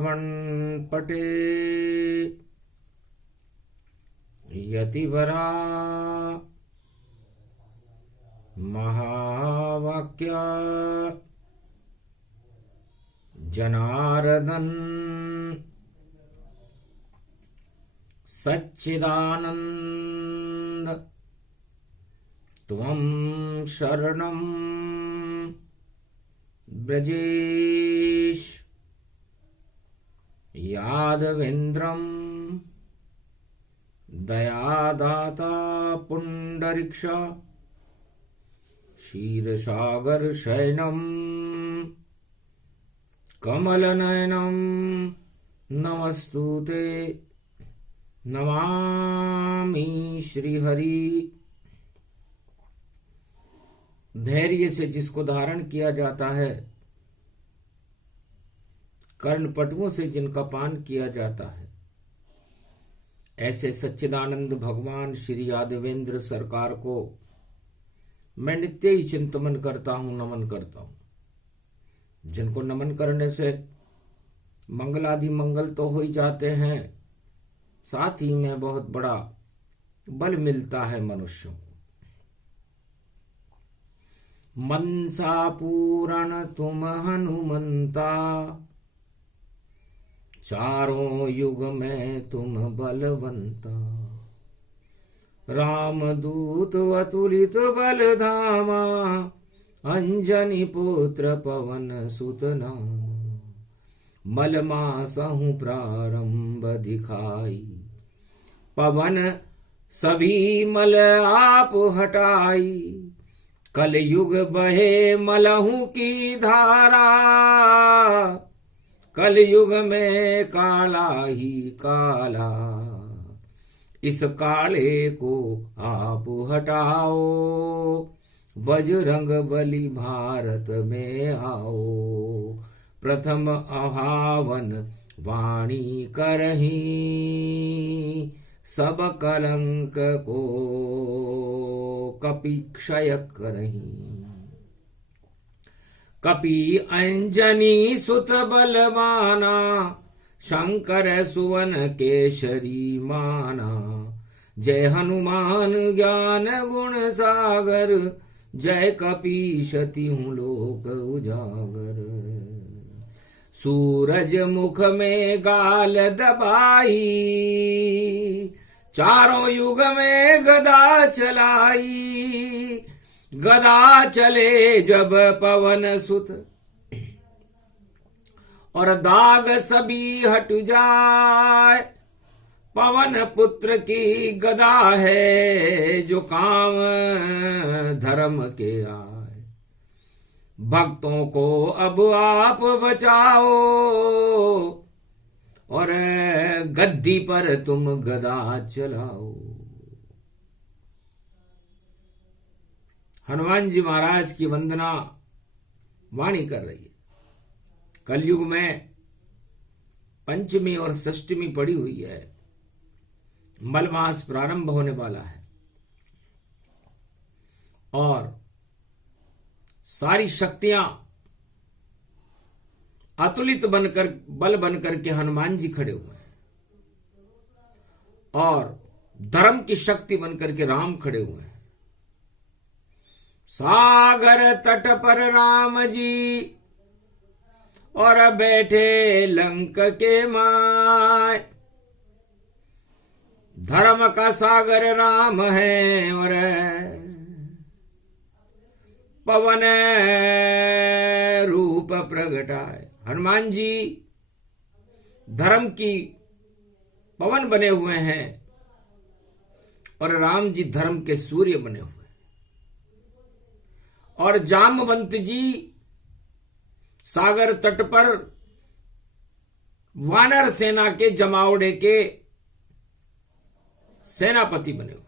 श्रवण पटे यतिवरा महावाक्य जनार्दन सच्चिदानंद त्वं शरणं ब्रजेश यादवेन्द्रं दयादाता पुंडरीक्ष क्षीरसागर शयनं कमलनयनं नमस्तुते नमामि श्रीहरि। धैर्य से जिसको धारण किया जाता है, कर्णपटुओं से जिनका पान किया जाता है, ऐसे सच्चिदानंद भगवान श्री यादवेंद्र सरकार को मैं नित्य ही चिंतन करता हूं, नमन करता हूं। जिनको नमन करने से मंगलादि मंगल तो हो ही जाते हैं, साथ ही में बहुत बड़ा बल मिलता है मनुष्यों को। मनसा पूरण तुम हनुमंता, चारों युग में तुम बलवंता। रामदूत अतुलित बल धामा, अंजनी पुत्र पवन सुत नामा। मलमासहु प्रारंभ दिखाई, पवन सभी मल आप हटाई। कलयुग बहे मलहु की धारा, कलयुग में काला ही काला। इस काले को आप हटाओ, बजरंग बली भारत में आओ। प्रथम आहावन वाणी करही, सब कलंक को कपि क्षय करही। कपि अंजनी सुत बलवाना, शंकर सुवन केशरी माना। जय हनुमान ज्ञान गुण सागर, जय कपीश तिहुँ लोक उजागर। सूरज मुख में गाल दबाई, चारों युग में गदा चलाई। गदा चले जब पवन सुत, और दाग सभी हट जाए। पवन पुत्र की गदा है, जो काम धर्म के आए। भक्तों को अब आप बचाओ, और गद्दी पर तुम गदा चलाओ। हनुमान जी महाराज की वंदना वाणी कर रही है। कलयुग में पंचमी और षष्टमी पड़ी हुई है, मलमास प्रारंभ होने वाला है, और सारी शक्तियां अतुलित बनकर, बल बनकर के हनुमान जी खड़े हुए हैं, और धर्म की शक्ति बनकर के राम खड़े हुए हैं। सागर तट पर राम जी, और बैठे लंक के माय। धर्म का सागर राम है, और पवन रूप प्रगटाए। हनुमान जी धर्म की पवन बने हुए हैं, और राम जी धर्म के सूर्य बने हुए हैं। और जामवंत जी सागर तट पर वानर सेना के जमावड़े के सेनापति बने हुए।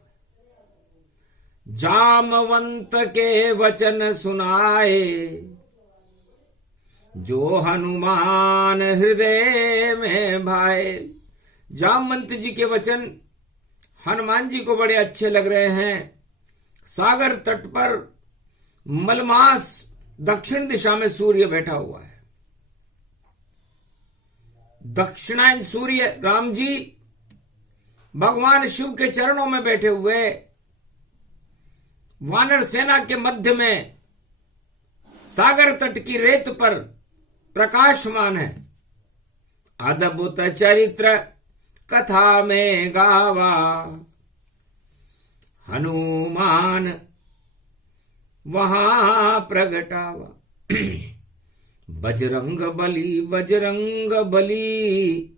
जामवंत के वचन सुनाए, जो हनुमान हृदय में भाए। जामवंत जी के वचन हनुमान जी को बड़े अच्छे लग रहे हैं। सागर तट पर मलमास दक्षिण दिशा में सूर्य बैठा हुआ है। दक्षिणायन सूर्य राम जी भगवान शिव के चरणों में बैठे हुए वानर सेना के मध्य में सागर तट की रेत पर प्रकाशमान है। अद्भुत चरित्र कथा में गावा हनुमान वहां प्रगटावा। बजरंग बली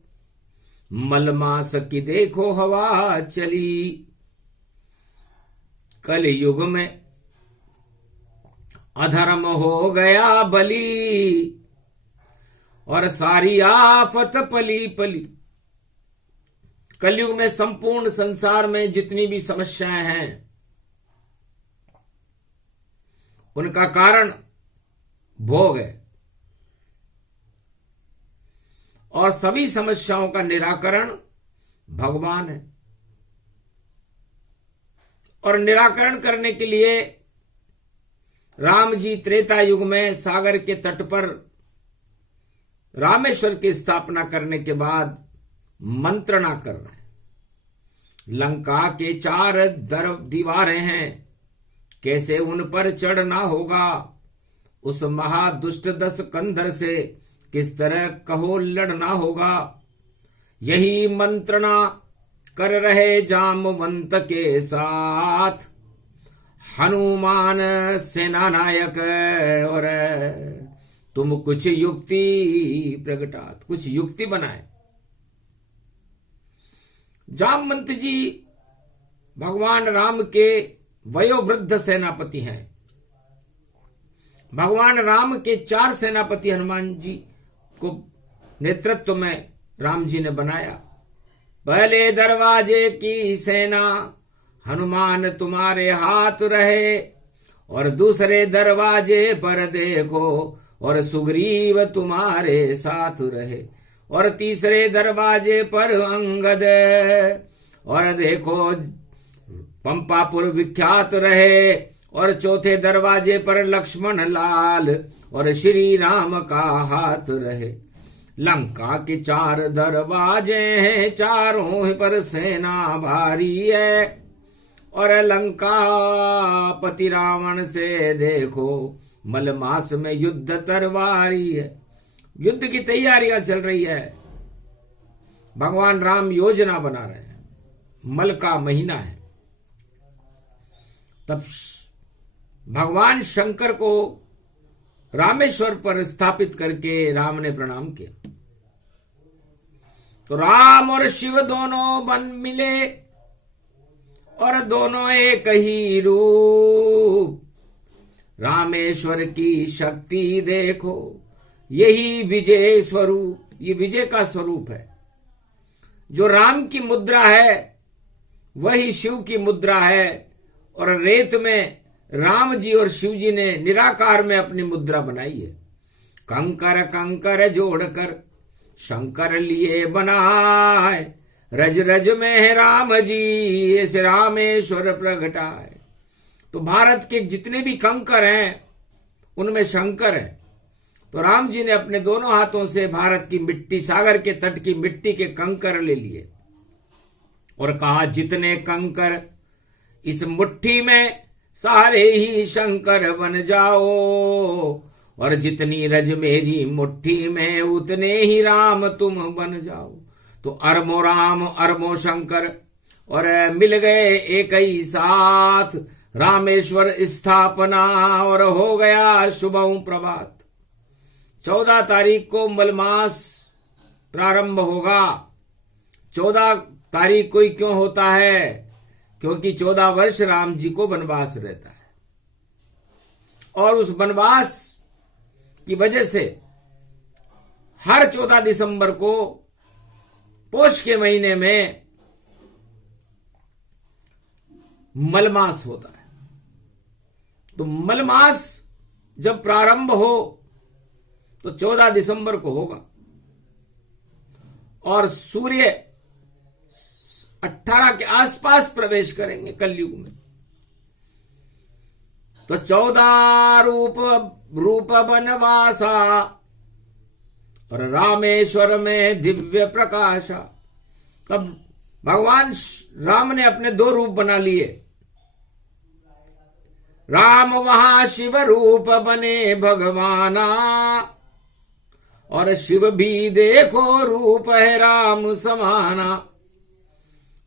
मलमास की देखो हवा चली। कल युग में अधर्म हो गया बली और सारी आफत पली पली। कलयुग में संपूर्ण संसार में जितनी भी समस्याएं हैं उनका कारण भोग है और सभी समस्याओं का निराकरण भगवान है। और निराकरण करने के लिए राम जी त्रेता युग में सागर के तट पर रामेश्वर की स्थापना करने के बाद मंत्रणा कर रहे हैं। लंका के 4 दीवारें हैं, कैसे उन पर चढ़ना होगा। उस महादुष्ट 10 कंधर से किस तरह कहो लड़ना होगा। यही मंत्रणा कर रहे जामवंत के साथ हनुमान सेना नायक। और तुम कुछ युक्ति प्रगटात, कुछ युक्ति बनाए। जामवंत जी भगवान राम के वयोवृद्ध सेनापति हैं। भगवान राम के 4 सेनापति हनुमान जी को नेतृत्व में राम जी ने बनाया। पहले दरवाजे की सेना हनुमान तुम्हारे हाथ रहे और दूसरे दरवाजे पर देखो और सुग्रीव तुम्हारे साथ रहे और तीसरे दरवाजे पर अंगद और देखो पंपापुर विख्यात रहे और चौथे दरवाजे पर लक्ष्मण लाल और श्री राम का हाथ रहे। लंका के 4 दरवाजे हैं, चारों पर सेना भारी है और लंका पति रावण से देखो मलमास में युद्ध तरवारी है। युद्ध की तैयारियां चल रही है, भगवान राम योजना बना रहे हैं। मल का महीना है। तब भगवान शंकर को रामेश्वर पर स्थापित करके राम ने प्रणाम किया। तो राम और शिव दोनों बन मिले और दोनों एक ही रूप। रामेश्वर की शक्ति देखो, यही विजय स्वरूप, ये विजय का स्वरूप है। जो राम की मुद्रा है वही शिव की मुद्रा है और रेत में राम जी और शिव जी ने निराकार में अपनी मुद्रा बनाई है। कंकर कंकर जोड़कर शंकर लिए बनाए, रज रज में राम जी ऐसे रामेश्वर प्रगटाए। तो भारत के जितने भी कंकर हैं उनमें शंकर है। तो राम जी ने अपने दोनों हाथों से भारत की मिट्टी, सागर के तट की मिट्टी के कंकर ले लिए और कहा, जितने कंकर इस मुट्ठी में सारे ही शंकर बन जाओ और जितनी रज मेरी मुट्ठी में उतने ही राम तुम बन जाओ। तो अरबों राम अरबों शंकर और मिल गए एक ही साथ। रामेश्वर स्थापना और हो गया शुभम प्रभात। 14 तारीख को मलमास प्रारंभ होगा। 14 तारीख को ही क्यों होता है? क्योंकि 14 वर्ष राम जी को वनवास रहता है और उस वनवास की वजह से हर 14 दिसंबर को पोष के महीने में मलमास होता है। तो मलमास जब प्रारंभ हो तो 14 दिसंबर को होगा और सूर्य 18 के आसपास प्रवेश करेंगे कलयुग में। तो 14 रूप बनवासा और रामेश्वर में दिव्य प्रकाशा। तब भगवान राम ने अपने 2 रूप बना लिए। राम वहां शिव रूप बने भगवाना, और शिव भी देखो रूप है राम समाना।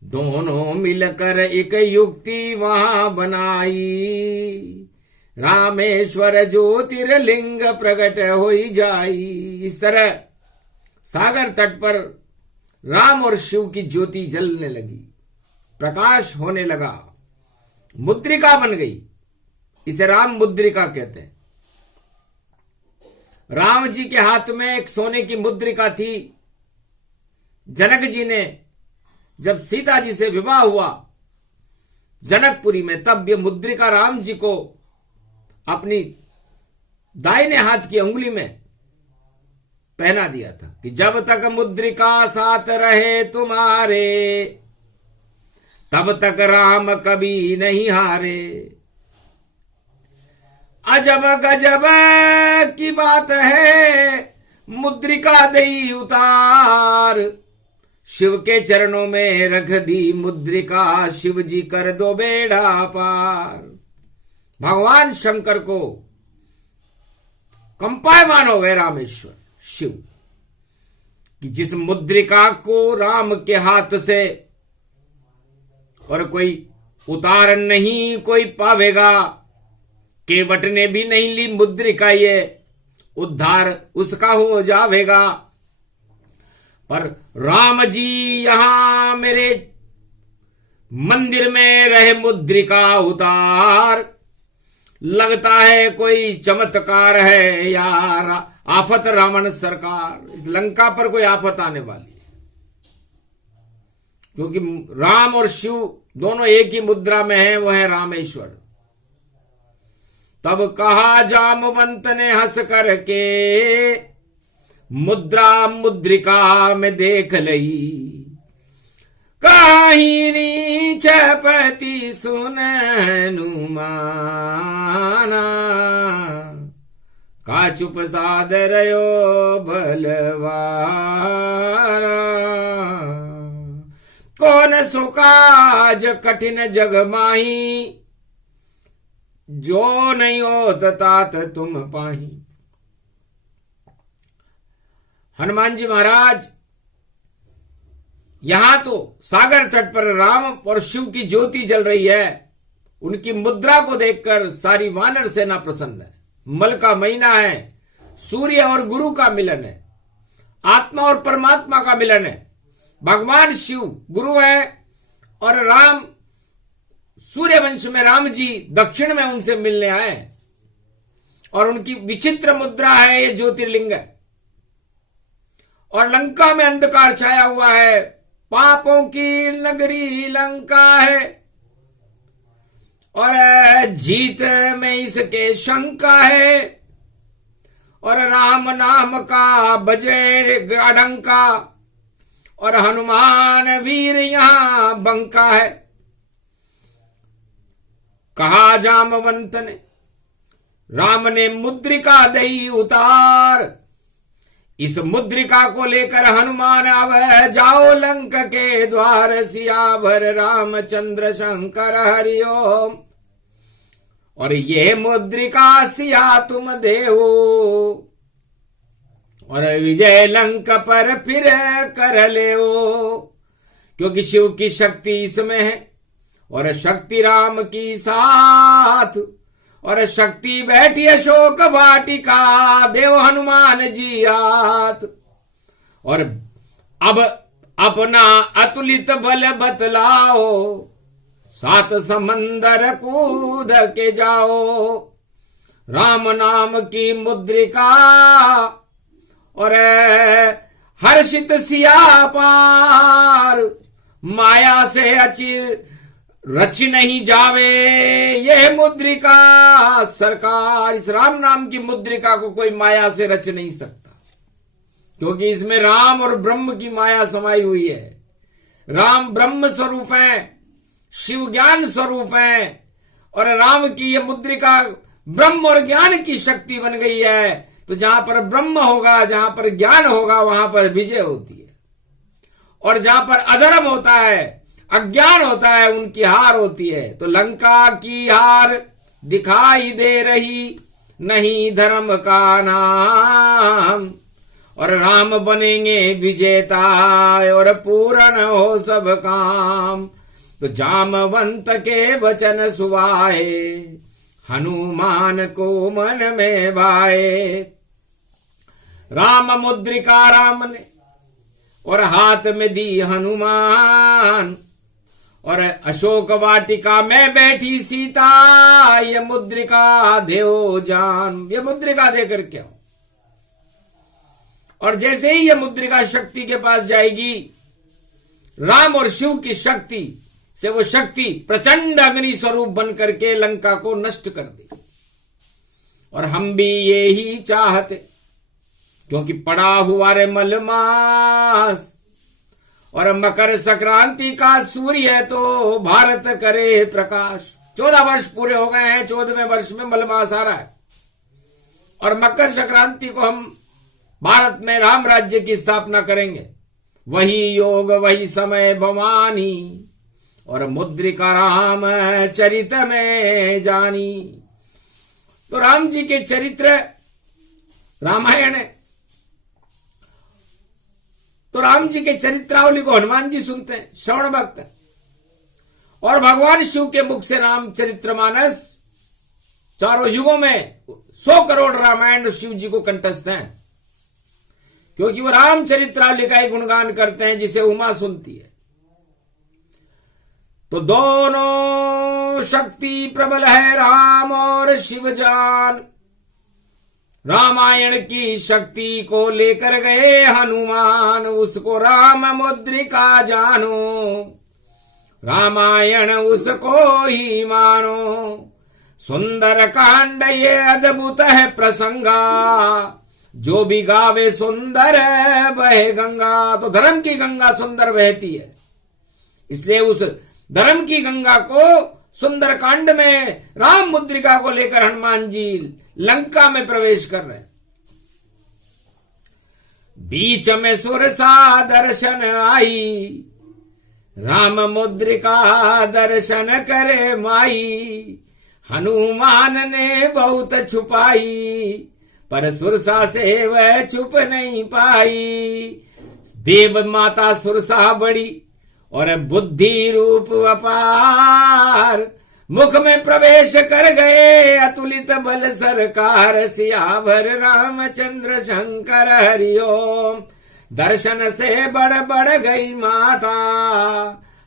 दोनों मिलकर एक युक्ति वहां बनाई, रामेश्वर ज्योतिर्लिंग प्रकट होई जाई। इस तरह सागर तट पर राम और शिव की ज्योति जलने लगी, प्रकाश होने लगा, मुद्रिका बन गई। इसे राम मुद्रिका कहते हैं। राम जी के हाथ में एक सोने की मुद्रिका थी। जनक जी ने जब सीता जी से विवाह हुआ जनकपुरी में, तब ये मुद्रिका राम जी को अपनी दाहिने हाथ की अंगुली में पहना दिया था कि जब तक मुद्रिका साथ रहे तुम्हारे, तब तक राम कभी नहीं हारे। अजब गजब की बात है, मुद्रिका दई उतार, शिव के चरणों में रख दी मुद्रिका, शिव जी कर दो बेड़ा पार। भगवान शंकर को कंपायमान हो गए रामेश्वर शिव कि जिस मुद्रिका को राम के हाथ से और कोई उतार नहीं कोई पावेगा। केवट ने भी नहीं ली मुद्रिका, ये उद्धार उसका हो जावेगा। पर राम जी यहां मेरे मंदिर में रहे मुद्रिका उतार, लगता है कोई चमत्कार है यार, आफत रावण सरकार। इस लंका पर कोई आफत आने वाली है, क्योंकि राम और शिव दोनों एक ही मुद्रा में हैं, वो है रामेश्वर। तब कहा जामवंत ने हंस करके, मुद्रा मुद्रिका में देख लई, काहिनी छपति सुन हनुमाना, का चुप सादरयो भलवाना। कौन सो काज कठिन जग माही, जो नहीं होत तात तुम पाही। हनुमान जी महाराज यहां तो सागर तट पर राम और शिव की ज्योति जल रही है, उनकी मुद्रा को देखकर सारी वानर सेना प्रसन्न है। मल का महीना है, सूर्य और गुरु का मिलन है, आत्मा और परमात्मा का मिलन है। भगवान शिव गुरु है और राम सूर्य वंश में राम जी दक्षिण में उनसे मिलने आए, और उनकी विचित्र मुद्रा है ये ज्योतिर्लिंग है। और लंका में अंधकार छाया हुआ है, पापों की नगरी लंका है, और जीत में इसके शंका है, और राम नाम का बजे डंका, और हनुमान वीर यहां बंका है। कहा जामवंत ने, राम ने मुद्रिका दई उतार, इस मुद्रिका को लेकर हनुमान अब जाओ लंक के द्वार, सियावर रामचंद्र शंकर हरिओम। और ये मुद्रिका सिया तुम देवो, और विजय लंक पर फिर कर ले, क्योंकि शिव की शक्ति इसमें है और शक्ति राम की साथ, और शक्ति बैठी अशोक वाटिका, देव हनुमान जी आत। और अब अपना अतुलित बल बतलाओ, 7 समंदर कूद के जाओ। राम नाम की मुद्रिका और हर्षित सिया पार, माया से अचिर रच नहीं जावे ये मुद्रिका सरकार। इस राम नाम की मुद्रिका को कोई माया से रच नहीं सकता, क्योंकि इसमें राम और ब्रह्म की माया समाई हुई है। राम ब्रह्म स्वरूप है, शिव ज्ञान स्वरूप है, और राम की यह मुद्रिका ब्रह्म और ज्ञान की शक्ति बन गई है। तो जहां पर ब्रह्म होगा, जहां पर ज्ञान होगा, वहां पर विजय होती है। और जहां पर अधर्म होता है, अज्ञान होता है, उनकी हार होती है। तो लंका की हार दिखाई दे रही, नहीं धर्म का नाम, और राम बनेंगे विजेता, और पूर्ण हो सब काम। तो जामवंत के वचन सुवाए, हनुमान को मन में भाए। राम मुद्रिका राम ने और हाथ में दी हनुमान, और अशोक वाटिका में बैठी सीता, ये मुद्रिका देओ जान। ये मुद्रिका देकर क्या हो? और जैसे ही ये मुद्रिका शक्ति के पास जाएगी, राम और शिव की शक्ति से वो शक्ति प्रचंड अग्नि स्वरूप बन करके लंका को नष्ट कर देगी। और हम भी ये ही चाहते, क्योंकि पड़ा हुआ रे मलमास, और मकर संक्रांति का सूर्य है तो भारत करे प्रकाश। 14 वर्ष पूरे हो गए हैं, 14वें वर्ष में मलमास आ रहा है, और मकर संक्रांति को हम भारत में राम राज्य की स्थापना करेंगे। वही योग वही समय भवानी, और मुद्रिका राम चरित में जानी। तो राम जी के चरित्र रामायण है, तो राम जी के चरित्रावली को हनुमान जी सुनते हैं, श्रवण भक्त है। और भगवान शिव के मुख से रामचरितमानस चारों युगों में 100 करोड़ रामायण शिव जी को कंठस्थ हैं, क्योंकि वो रामचरित्रावली का ही गुणगान करते हैं, जिसे उमा सुनती है। तो दोनों शक्ति प्रबल है राम और शिव जान। रामायण की शक्ति को लेकर गए हनुमान, उसको राम मुद्रिका जानो, रामायण उसको ही मानो। सुंदर कांड ये अद्भुत है प्रसंगा, जो भी गावे सुंदर बहे गंगा। तो धर्म की गंगा सुंदर बहती है, इसलिए उस धर्म की गंगा को सुंदर कांड में राम मुद्रिका को लेकर हनुमान जी लंका में प्रवेश कर रहे हैं। बीच में सुरसा दर्शन आई, राम मुद्रिका दर्शन करे माई। हनुमान ने बहुत छुपाई, पर सुरसा से वह छुप नहीं पाई। देव माता सुरसा बड़ी और बुद्धि रूप अपार, मुख में प्रवेश कर गए अतुलित बल सरकार। सियावर रामचंद्र शंकर हरिओम, दर्शन से बढ़ गई माता।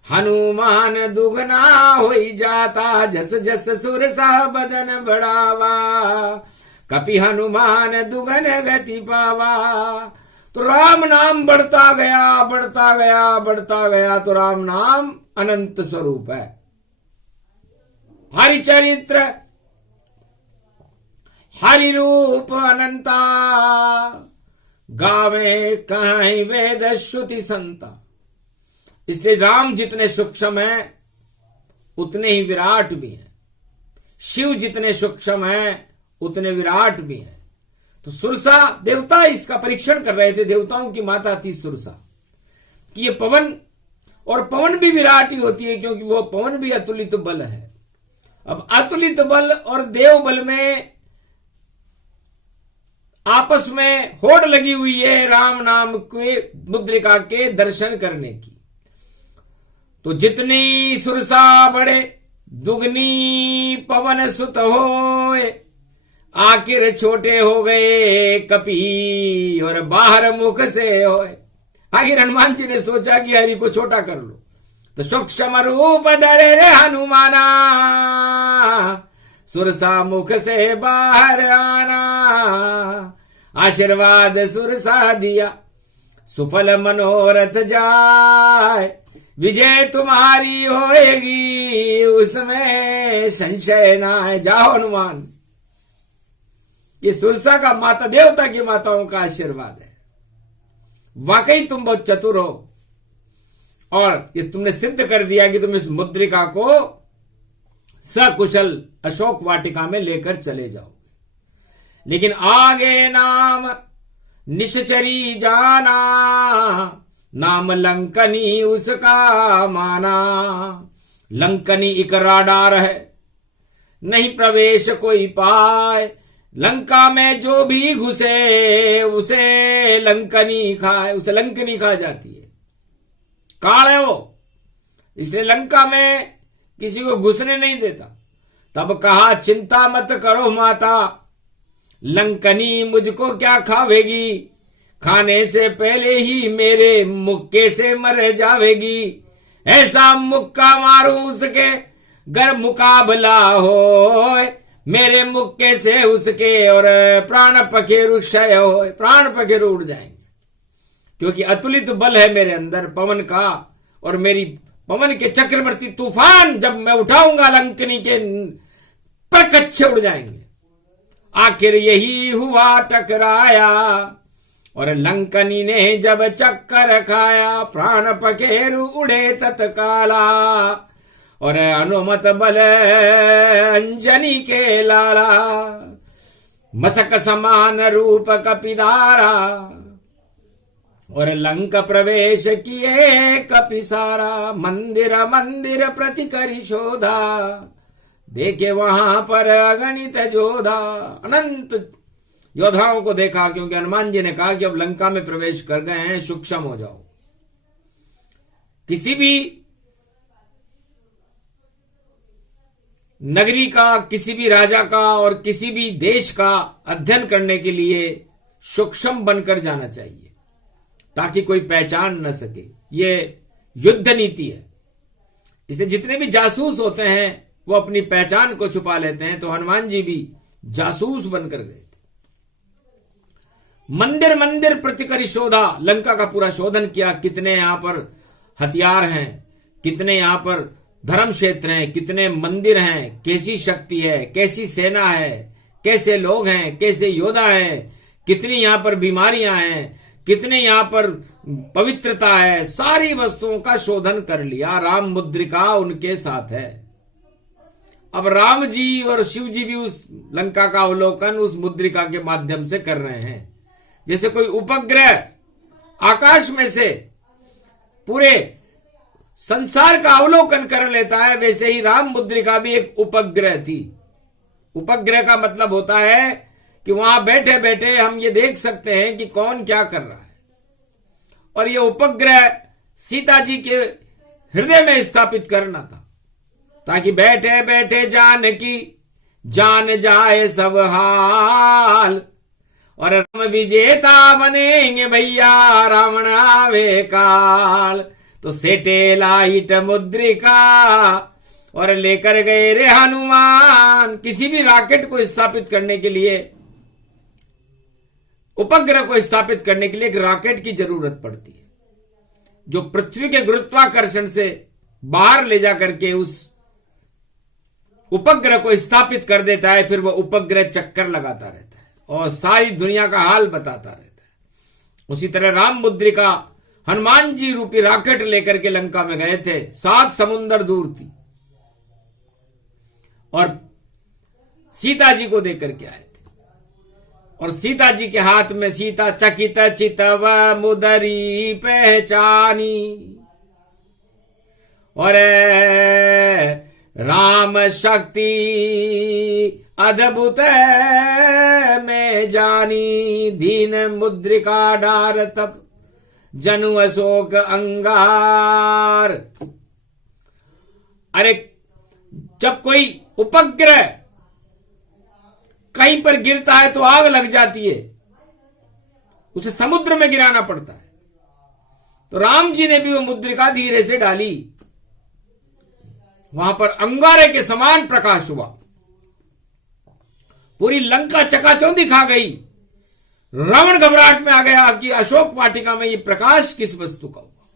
हनुमान दुगना होई जाता, जस जस सुरसा बदन बढ़ावा। कपि हनुमान दुगन गति पावा। तो राम नाम बढ़ता गया, बढ़ता गया, बढ़ता गया। तो राम नाम अनंत स्वरूप है। हरिचरित्र हरि रूप अनंता, गावे कहीं वेद श्रुति संता। इसलिए राम जितने सूक्ष्म हैं उतने ही विराट भी हैं, शिव जितने सूक्ष्म हैं उतने विराट भी हैं। तो सुरसा देवता इसका परीक्षण कर रहे थे, देवताओं की माता थी सुरसा, कि ये पवन, और पवन भी विराट ही होती है, क्योंकि वो पवन भी अतुलित बल है। अब अतुलित बल और देव बल में आपस में होड़ लगी हुई है राम नाम के मुद्रिका के दर्शन करने की। तो जितनी सुरसा बढ़े दुगनी पवन सुत होए, आखिर छोटे हो गए कपि और बाहर मुख से होए। आखिर हनुमान जी ने सोचा कि हरि को छोटा कर लो, तो सूक्ष्म रूप धरे रे हनुमाना, सुरसा मुख से बाहर आना। आशीर्वाद सुरसा दिया, सुफल मनोरथ जाए, विजय तुम्हारी होएगी, उसमें संशय ना है। जाओ हनुमान। ये सुरसा का माता, देवता की माताओं का आशीर्वाद है। वाकई तुम बहुत चतुर हो, और इस तुमने सिद्ध कर दिया कि तुम इस मुद्रिका को सकुशल अशोक वाटिका में लेकर चले जाओगे। लेकिन आगे नाम निश्चरी जाना, नाम लंकनी उसका माना। लंकनी एक राडार है, नहीं प्रवेश कोई पाए, लंका में जो भी घुसे उसे लंकनी खाए, उसे लंकनी खा जाती है, काल है वो, इसलिए लंका में किसी को घुसने नहीं देता। तब कहा चिंता मत करो माता, लंकनी मुझको क्या खावेगी, खाने से पहले ही मेरे मुक्के से मर जावेगी। ऐसा मुक्का मारूं उसके गर मुकाबला हो, मेरे मुक्के से उसके और प्राण पखेरु क्षय हो, प्राण पखेरु उड़ जाएंगे, क्योंकि अतुलित बल है मेरे अंदर पवन का, और मेरी पवन के चक्रवर्ती तूफान जब मैं उठाऊंगा लंकनी के परकच्छे उड़ जाएंगे। आखिर यही हुआ, टकराया और लंकनी ने जब चक्कर खाया, प्राण पखेरु उड़े तत्काला, और अनुमत बल अंजनी के लाला। मसक समान रूप कपिदारा, और लंक प्रवेश किए कपिसारा। मंदिर मंदिर प्रति करी शोधा, देखे वहां पर अगणित जोधा। अनंत योद्धाओं को देखा, क्योंकि हनुमान जी ने कहा कि अब लंका में प्रवेश कर गए हैं, सूक्ष्म हो जाओ। किसी भी नगरी का, किसी भी राजा का और किसी भी देश का अध्ययन करने के लिए सूक्ष्म बनकर जाना चाहिए, ताकि कोई पहचान न सके। ये युद्ध नीति है। इसलिए जितने भी जासूस होते हैं वो अपनी पहचान को छुपा लेते हैं, तो हनुमान जी भी जासूस बनकर गए थे। मंदिर मंदिर प्रतिकरी शोधा, लंका का पूरा शोधन किया, कितने यहां पर हथियार हैं, कितने यहां पर धर्म क्षेत्र हैं, कितने मंदिर हैं, कैसी शक्ति है, कैसी सेना है, कैसे लोग हैं, कैसे योद्धा हैं, कितनी यहां पर बीमारियां हैं, कितने यहां पर पवित्रता है, सारी वस्तुओं का शोधन कर लिया। राम मुद्रिका उनके साथ है। अब राम जी और शिव जी भी उस लंका का अवलोकन उस मुद्रिका के माध्यम से कर रहे हैं। जैसे कोई उपग्रह आकाश में से पूरे संसार का अवलोकन कर लेता है, वैसे ही राम मुद्रिका भी एक उपग्रह थी। उपग्रह का मतलब होता है कि वहां बैठे बैठे हम ये देख सकते हैं कि कौन क्या कर रहा है। और ये उपग्रह सीता जी के हृदय में स्थापित करना था, ताकि बैठे बैठे जानकी जान जाए सब हाल, और राम विजेता बनेंगे भैया रावण आवे काल। तो सेटेलाइट मुद्रिका और लेकर गए रे हनुमान। किसी भी रॉकेट को स्थापित करने के लिए, उपग्रह को स्थापित करने के लिए एक रॉकेट की जरूरत पड़ती है, जो पृथ्वी के गुरुत्वाकर्षण से बाहर ले जाकर के उस उपग्रह को स्थापित कर देता है। फिर वह उपग्रह चक्कर लगाता रहता है और सारी दुनिया का हाल बताता रहता है। उसी तरह राम मुद्रिका हनुमान जी रूपी रॉकेट लेकर के लंका में गए थे, 7 समुंदर दूर थी, और सीता जी को देकर के आए थे। और सीता जी के हाथ में सीता चकित चितव मुदरी पहचानी, और राम शक्ति अद्भुत में जानी। दीन मुद्रिका डार तप जनु अशोक अंगार। अरे जब कोई उपग्रह कहीं पर गिरता है तो आग लग जाती है, उसे समुद्र में गिराना पड़ता है। तो राम जी ने भी वो मुद्रिका धीरे से डाली, वहां पर अंगारे के समान प्रकाश हुआ, पूरी लंका चकाचौंधी खा गई। रावण घबराहट में आ गया कि अशोक वाटिका में ये प्रकाश किस वस्तु का हुआ,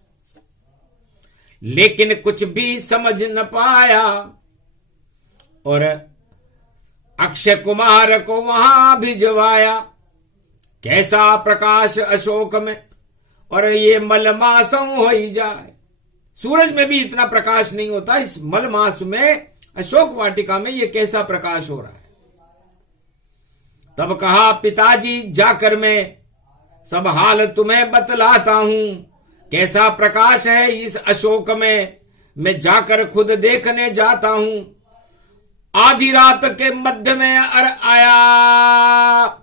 लेकिन कुछ भी समझ न पाया, और अक्षय कुमार को वहां भिजवाया। कैसा प्रकाश अशोक में, और ये मलमासम हो ही जाए। सूरज में भी इतना प्रकाश नहीं होता, इस मलमास में अशोक वाटिका में ये कैसा प्रकाश हो रहा है। तब कहा, पिताजी जाकर मैं सब हाल तुम्हें बतलाता हूं। कैसा प्रकाश है इस अशोक में, मैं जाकर खुद देखने जाता हूं। आधी रात के मध्य में आया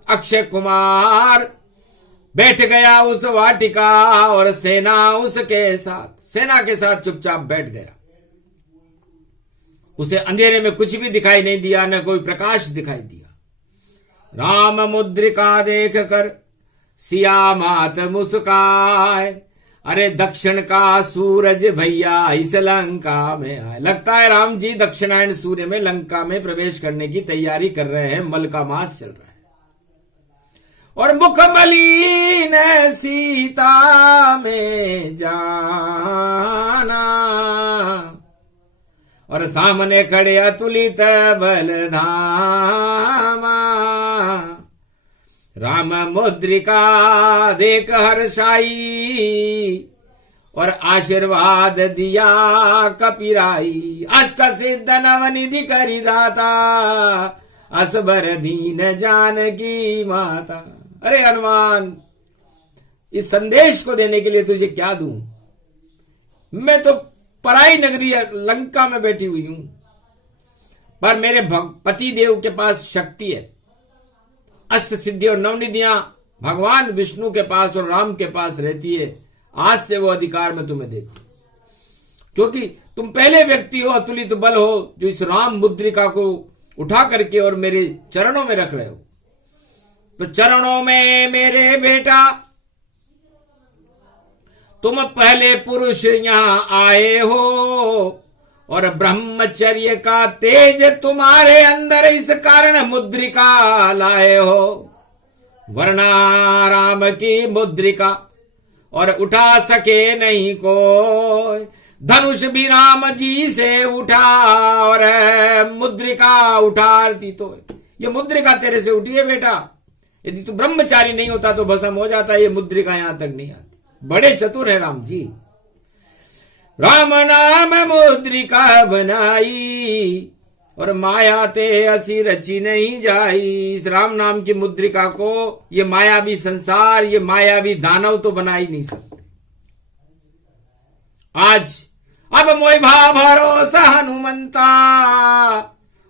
अक्षय कुमार, बैठ गया उस वाटिका और सेना के साथ चुपचाप बैठ गया। उसे अंधेरे में कुछ भी दिखाई नहीं दिया, न कोई प्रकाश दिखाई दिया। राम मुद्रिका देख कर सिया मात मुस्काए, अरे दक्षिण का सूरज भैया इस लंका में आए। लगता है राम जी दक्षिणायन सूर्य में लंका में प्रवेश करने की तैयारी कर रहे हैं। मल का मास चल रहा है और मुख मलिन सीता में जाना, और सामने खड़े अतुलित बलधामा। राम मुद्रिका देख हर्षाई और आशीर्वाद दिया कपिराई। अष्ट सिद्ध नवनिधि करी दाता, असबर दीन जानकी माता। अरे हनुमान, इस संदेश को देने के लिए तुझे क्या दूं? मैं तो पराई नगरी लंका में बैठी हुई हूं, पर मेरे पति देव के पास शक्ति है। अष्ट सिद्धि और नवनिधियां भगवान विष्णु के पास और राम के पास रहती है। आज से वो अधिकार मैं तुम्हें देती हूं, क्योंकि तुम पहले व्यक्ति हो, अतुलित बल हो, जो इस राम मुद्रिका को उठा करके और मेरे चरणों में रख रहे हो। तो चरणों में मेरे बेटा, तुम पहले पुरुष यहां आए हो और ब्रह्मचर्य का तेज तुम्हारे अंदर इस कारण मुद्रिका लाए हो। वरना राम की मुद्रिका और उठा सके नहीं कोई। धनुष भी राम जी से उठा और मुद्रिका उठाती तो ये मुद्रिका तेरे से उठी है बेटा। यदि तू ब्रह्मचारी नहीं होता तो भस्म हो जाता। ये मुद्रिका यहां तक नहीं आती। बड़े चतुर है राम जी। राम नाम मुद्रिका बनाई और माया ते असी रची नहीं जाई। इस राम नाम की मुद्रिका को ये मायावी संसार, ये मायावी दानव तो बना ही नहीं सकते। आज अब मोय भा भरोसा हनुमंता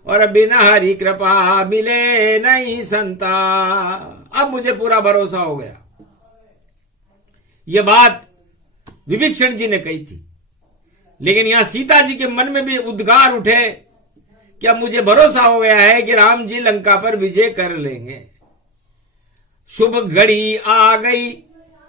और बिना हरि कृपा मिले नहीं संता। अब मुझे पूरा भरोसा हो गया। यह बात विभीषण जी ने कही थी, लेकिन यहां सीता जी के मन में भी उद्गार उठे कि अब मुझे भरोसा हो गया है कि राम जी लंका पर विजय कर लेंगे। शुभ घड़ी आ गई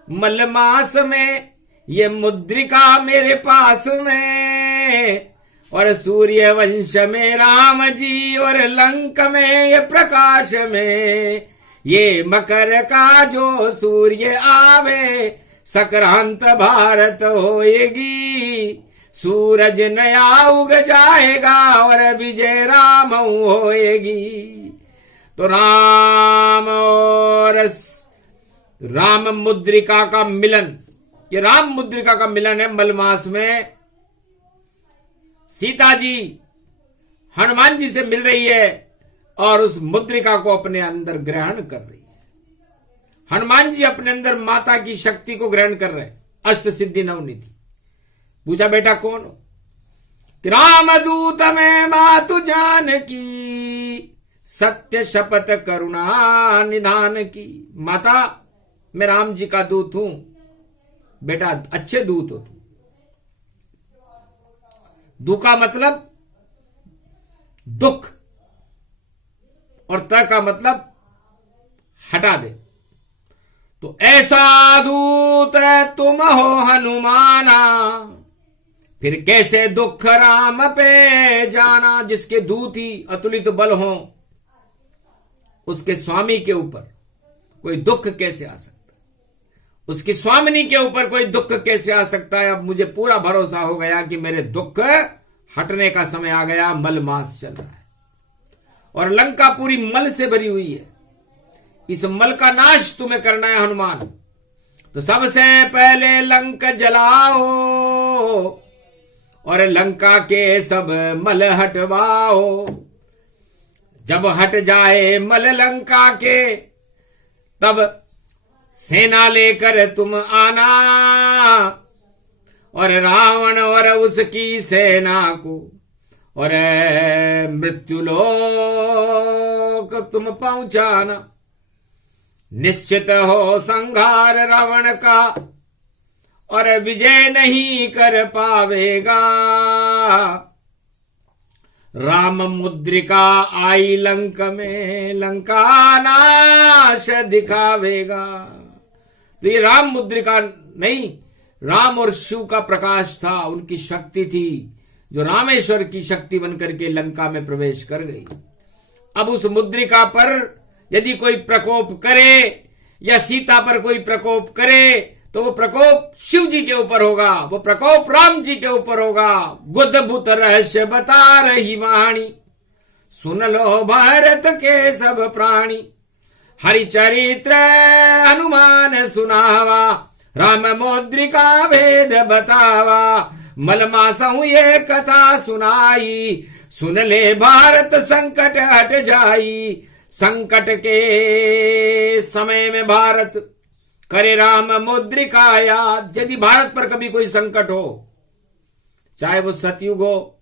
मलमास में, ये मुद्रिका मेरे पास में, और सूर्य वंश में राम जी और लंक में ये प्रकाश में। ये मकर का जो सूर्य आवे, संक्रांत भारत होएगी। सूरज नया उग जाएगा और विजय राम होएगी। तो राम और राम मुद्रिका का मिलन, ये राम मुद्रिका का मिलन है मलमास में। सीता जी हनुमान जी से मिल रही है और उस मुद्रिका को अपने अंदर ग्रहण कर रही है। हनुमान जी अपने अंदर माता की शक्ति को ग्रहण कर रहे हैं। अष्ट सिद्धि नवनिधि। पूछा बेटा कौन हो? कि रामदूत में मातु जानकी, सत्य शपथ करुणा निधान की। माता मैं राम जी का दूत हूं। बेटा अच्छे दूत हो तुम। दू का मतलब दुख और त का मतलब हटा दे। तो ऐसा दूत तुम हो हनुमाना, फिर कैसे दुख राम पे जाना। जिसके दूत ही अतुलित बल हो, उसके स्वामी के ऊपर कोई दुख कैसे आ सकता है? उसकी स्वामिनी के ऊपर कोई दुख कैसे आ सकता है? अब मुझे पूरा भरोसा हो गया कि मेरे दुख हटने का समय आ गया। मल मास चल रहा है और लंका पूरी मल से भरी हुई है। इस मल का नाश तुम्हें करना है हनुमान। तो सबसे पहले लंक जलाओ और लंका के सब मल हटवाओ। जब हट जाए मल लंका के तब सेना लेकर तुम आना, और रावण और उसकी सेना को और मृत्युलोक तुम पहुंचाना। निश्चित हो संहार रावण का और विजय नहीं कर पावेगा। राम मुद्रिका आई लंक में, लंका नाश दिखावेगा। तो ये राम मुद्रिका नहीं, राम और शिव का प्रकाश था, उनकी शक्ति थी जो रामेश्वर की शक्ति बनकर के लंका में प्रवेश कर गई। अब उस मुद्रिका पर यदि कोई प्रकोप करे या सीता पर कोई प्रकोप करे तो वो प्रकोप शिव जी के ऊपर होगा, वो प्रकोप राम जी के ऊपर होगा। गुदभुत रहस्य बता रही वाणी, सुन लो भारत के सब प्राणी। हरिचरित्र हनुमान सुनावा, राम मुद्रिका भेद बतावा। मलमासहु ये कथा सुनाई, सुन ले भारत संकट हट जाई। संकट के समय में भारत करे राम मुद्रिका याद। यदि भारत पर कभी कोई संकट हो, चाहे वो सतयुग हो,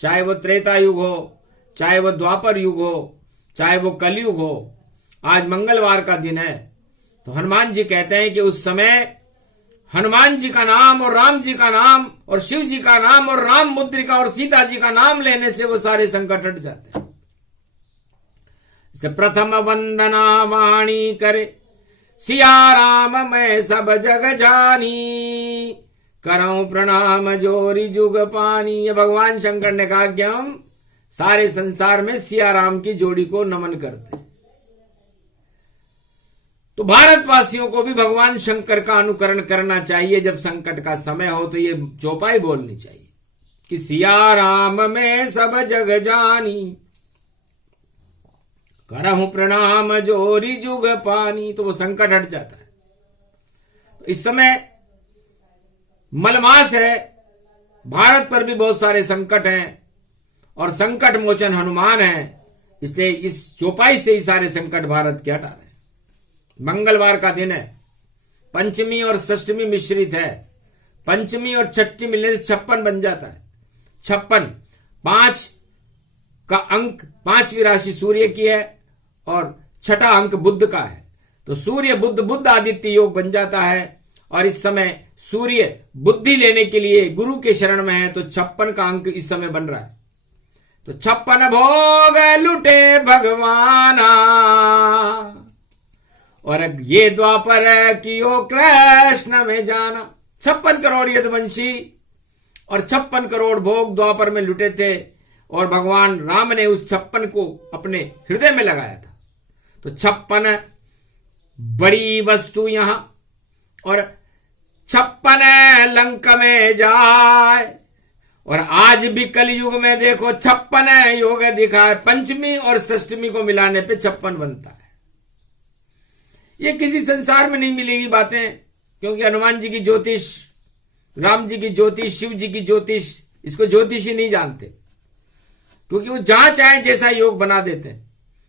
चाहे वो त्रेता युग हो, चाहे वो द्वापर युग हो, चाहे वो कलयुग हो, आज मंगलवार का दिन है, तो हनुमान जी कहते हैं कि उस समय हनुमान जी का नाम और राम जी का नाम और शिव जी का नाम और राम मुद्रिका और सीता जी का नाम लेने से वो सारे संकट हट जाते हैं। प्रथम वंदना वाणी करे, सिया राम मैं सब जग जानी। करऊं प्रणाम जोरी जुग पानी। ये भगवान शंकर ने कहा कि हम सारे संसार में सिया राम की जोड़ी को नमन करते हैं। तो भारतवासियों को भी भगवान शंकर का अनुकरण करना चाहिए। जब संकट का समय हो तो ये चौपाई बोलनी चाहिए कि सिया राम में सब जग जानी, करहूं प्रणाम जोरी जुग पानी। तो वो संकट हट जाता है। तो इस समय मलमास है, भारत पर भी बहुत सारे संकट हैं और संकट मोचन हनुमान है, इसलिए इस चौपाई से ही सारे संकट भारत के हटा रहे हैं। मंगलवार का दिन है, पंचमी और षष्टमी मिश्रित है। पंचमी और छठी मिलने से 56 बन जाता है। 56 5 का अंक, 5वीं राशि सूर्य की है और छठा अंक बुध का है, तो सूर्य बुध बुध आदित्य योग बन जाता है। और इस समय सूर्य बुद्धि लेने के लिए गुरु के शरण में है, तो 56 का अंक इस समय बन रहा है। तो 56 भोग लुटे भगवाना, और ये द्वापर कियो कृष्ण में जाना। 56 करोड़ यदुवंशी और 56 करोड़ भोग द्वापर में लुटे थे, और भगवान राम ने उस 56 को अपने हृदय में लगाया था। तो 56 बड़ी वस्तु यहां, और 56 लंक में जाए। और आज भी कलयुग में देखो 56 योग दिखाए, पंचमी और षष्टमी को मिलाने पे 56 बनता है। ये किसी संसार में नहीं मिलेगी बातें, क्योंकि हनुमान जी की ज्योतिष, राम जी की ज्योतिष, शिव जी की ज्योतिष, इसको ज्योतिष ही नहीं जानते, क्योंकि वो जहां चाहे जैसा योग बना देते हैं।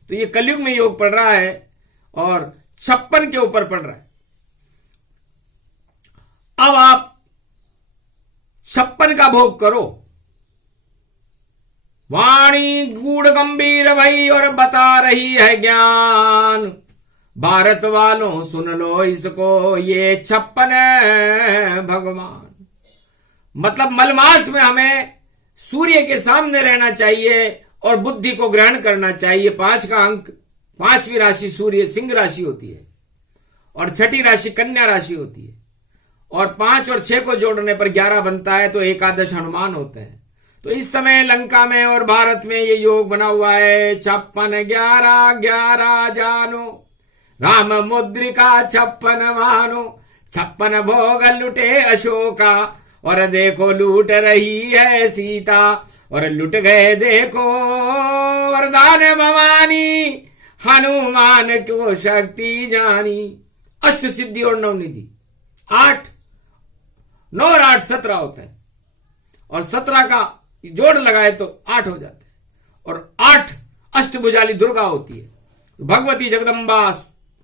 तो ये कलयुग में योग पड़ रहा है और 56 के ऊपर पड़ रहा है। अब आप 56 का भोग करो। वाणी गूढ़ गंभीर भई और बता रही है ज्ञान, भारत वालों सुन लो इसको ये 56 भगवान। मतलब मलमास में हमें सूर्य के सामने रहना चाहिए और बुद्धि को ग्रहण करना चाहिए। 5 का अंक, 5वीं राशि सूर्य सिंह राशि होती है और छठी राशि कन्या राशि होती है, और 5 और 6 को जोड़ने पर 11 बनता है, तो एकादश हनुमान होते हैं। तो इस समय लंका में और भारत में ये योग बना हुआ है। 56 11 11 जानो, राम मुद्रिका 56 मानो। 56 भोग लुटे अशोका, और देखो लूट रही है सीता, और लुट गए देखो वरदान भवानी, हनुमान को शक्ति जानी। अष्ट सिद्धि और नवनिधि 8, 9 और 8 17 होता है, और 17 का जोड़ लगाए तो 8 हो जाता है, और 8 अष्टभुजाली दुर्गा होती है। भगवती जगदम्बा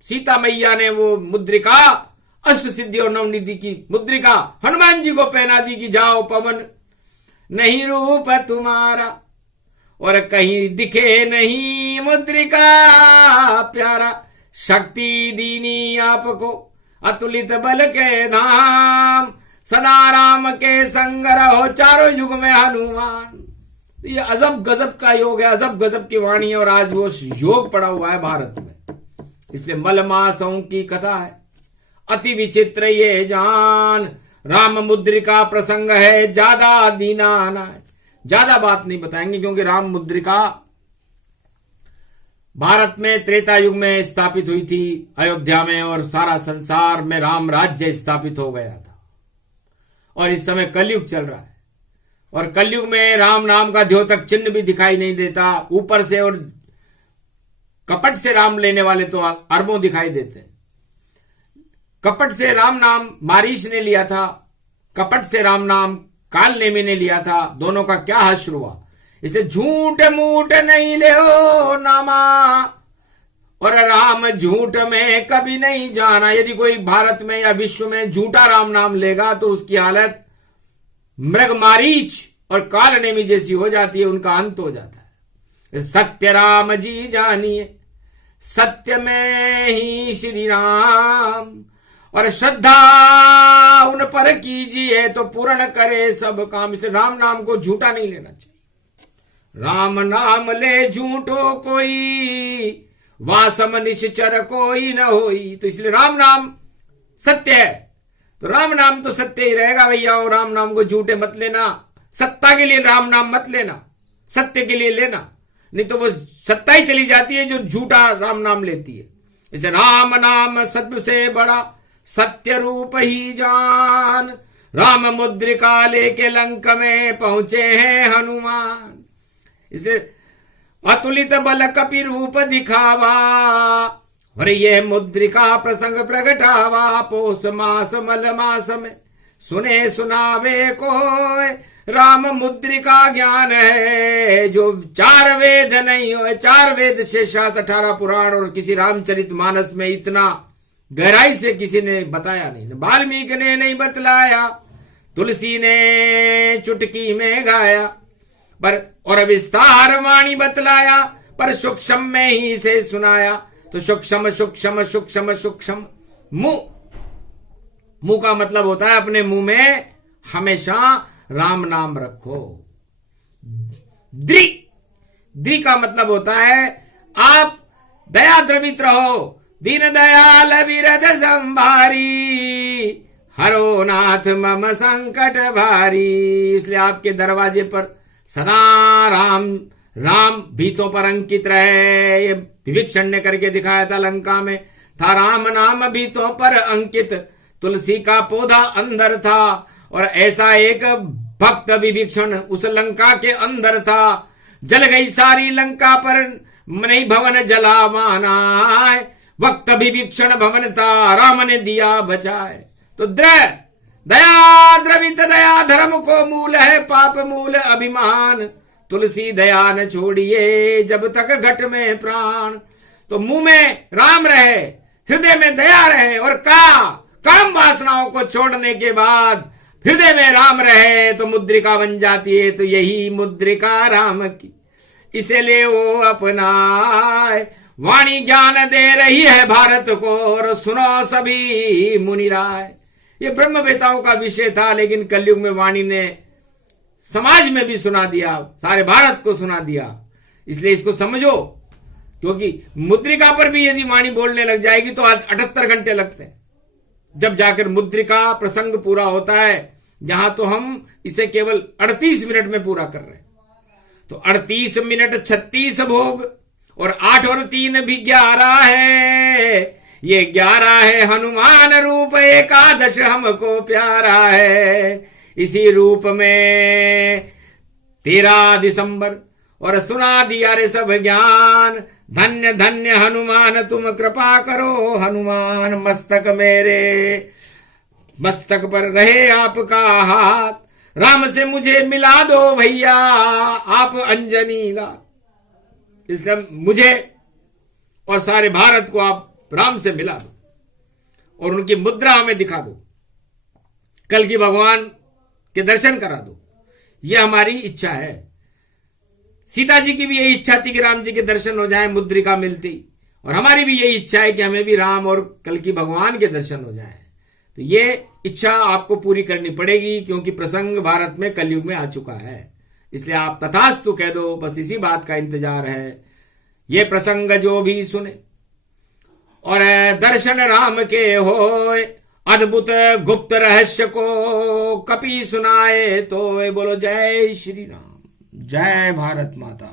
सीता मैया ने वो मुद्रिका, अष्ट सिद्धि और नवनिधि की मुद्रिका हनुमान जी को पहना दी कि जाओ पवन नहीं रूप तुम्हारा और कहीं दिखे नहीं मुद्रिका प्यारा, शक्ति दीनी आपको अतुलित बल के धाम, सदा राम के संग रहो चारों युग में हनुमान। ये अजब गजब का योग है, अजब गजब की वाणी है और आज वो योग पड़ा हुआ है भारत में। इसलिए मलमासों की कथा है, अति विचित्र ये जान, राम मुद्रिका प्रसंग है ज्यादा दीनाना है। ज्यादा बात नहीं बताएंगे क्योंकि राम मुद्रिका भारत में त्रेता युग में स्थापित हुई थी अयोध्या में और सारा संसार में राम राज्य स्थापित हो गया था। और इस समय कलयुग चल रहा है और कलयुग में राम नाम का द्योतक चिन्ह भी दिखाई नहीं देता ऊपर से, और कपट से राम लेने वाले तो अरबों दिखाई देते हैं। कपट से राम नाम मारीश ने लिया था, कपट से राम नाम काल नेमी ने लिया था, दोनों का क्या हश्र हुआ। इसलिए झूठ मूठ नहीं ले नामा और राम झूठ में कभी नहीं जाना। यदि कोई भारत में या विश्व में झूठा राम नाम लेगा तो उसकी हालत मृग मारीच और काल नेमी जैसी हो जाती है, उनका अंत हो जाता है। सत्य राम जी जानिए, सत्य में ही श्री राम, और श्रद्धा उन पर कीजिए तो पूर्ण करे सब काम। इसलिए राम नाम को झूठा नहीं लेना चाहिए। राम नाम ले झूठो कोई, वासम निश्चर कोई न होई। तो इसलिए राम नाम सत्य है, तो राम नाम तो सत्य ही रहेगा भैया। और राम नाम को झूठे मत लेना, सत्ता के लिए राम नाम मत लेना, सत्य के लिए लेना, नहीं तो वो सत्ता ही चली जाती है जो झूठा राम नाम लेती है। इसे राम नाम सत्य से बड़ा सत्य रूप ही जान, राम मुद्रिका लेके लंक में पहुंचे हैं हनुमान। इसलिए अतुलित बल कपि रूप दिखावा और ये मुद्रिका प्रसंग प्रगटावा। पोष मास मल मास में सुने सुनावे कोय, राम मुद्रिका ज्ञान है जो चार वेद नहीं हो। चार वेद से 18 पुराण और किसी रामचरित मानस में इतना गहराई से किसी ने बताया नहीं। वाल्मीकि ने नहीं बतलाया, तुलसी ने चुटकी में गाया, पर और विस्तार वाणी बतलाया, पर सूक्ष्म में ही से सुनाया। तो सूक्ष्म सूक्ष्म सूक्ष्म सूक्ष्म मुंह का मतलब होता है अपने मुंह में हमेशा राम नाम रखो। द्रि का मतलब होता है आप दया द्रवित रहो, दीन दयाल विरद संभारी, हरो नाथ मम संकट भारी। इसलिए आपके दरवाजे पर सदा राम राम भीतों पर अंकित रहे। ये विभीषण ने करके दिखाया था, लंका में था राम नाम भीतों पर अंकित, तुलसी का पौधा अंदर था। और ऐसा एक भक्त विभीषण उस लंका के अंदर था। जल गई सारी लंका पर नहीं भवन जला मानाए, वक्त विभीषण भवन था राम ने दिया बचाए। तो दया द्रवित दया धर्म को मूल है, पाप मूल अभिमान, तुलसी दया न छोड़िए जब तक घट में प्राण। तो मुंह में राम रहे, हृदय में दया रहे, और काम वासनाओं को छोड़ने के बाद हृदय में राम रहे तो मुद्रिका बन जाती है। तो यही मुद्रिका राम की, इसे ले वो अपनाए। वाणी ज्ञान दे रही है भारत को, और सुनो सभी मुनि राय। ये ब्रह्मवेताओं का विषय था, लेकिन कलयुग में वाणी ने समाज में भी सुना दिया, सारे भारत को सुना दिया। इसलिए इसको समझो, क्योंकि मुद्रिका पर भी यदि वाणी बोलने लग जाएगी तो 78 घंटे लगते हैं, जब जाकर मुद्रिका प्रसंग पूरा होता है। जहां तो हम इसे केवल 38 मिनट में पूरा कर रहे हैं। तो 38 मिनट 36 भोग, और 8 और 3 भी 11 है। ये 11 है हनुमान रूप, एकादश हमको प्यारा है। इसी रूप में 13 दिसंबर और सुना दिया रे सब ज्ञान। धन्य धन्य हनुमान तुम कृपा करो, हनुमान मस्तक मेरे मस्तक पर रहे आपका हाथ, राम से मुझे मिला दो भैया आप अंजनी लाल। इसलिए मुझे और सारे भारत को आप राम से मिला दो और उनकी मुद्रा हमें दिखा दो, कल की भगवान के दर्शन करा दो। यह हमारी इच्छा है। सीता जी की भी यही इच्छा थी कि राम जी के दर्शन हो जाएं, मुद्रिका मिलती, और हमारी भी यही इच्छा है कि हमें भी राम और कल की भगवान के दर्शन हो जाएं। तो ये इच्छा आपको पूरी करनी पड़ेगी, क्योंकि प्रसंग भारत में कलयुग में आ चुका है। इसलिए आप तथास्तु कह दो, बस इसी बात का इंतजार है। ये प्रसंग जो भी सुने और दर्शन राम के होए, अद्भुत गुप्त रहस्य को कपि सुनाए तो बोलो जय श्री राम, जय भारत माता,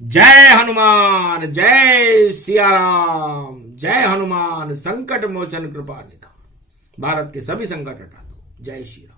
जय हनुमान, जय सिया राम, जय हनुमान, संकट मोचन कृपा निधान, भारत के सभी संकट हटा दो। जय श्री राम।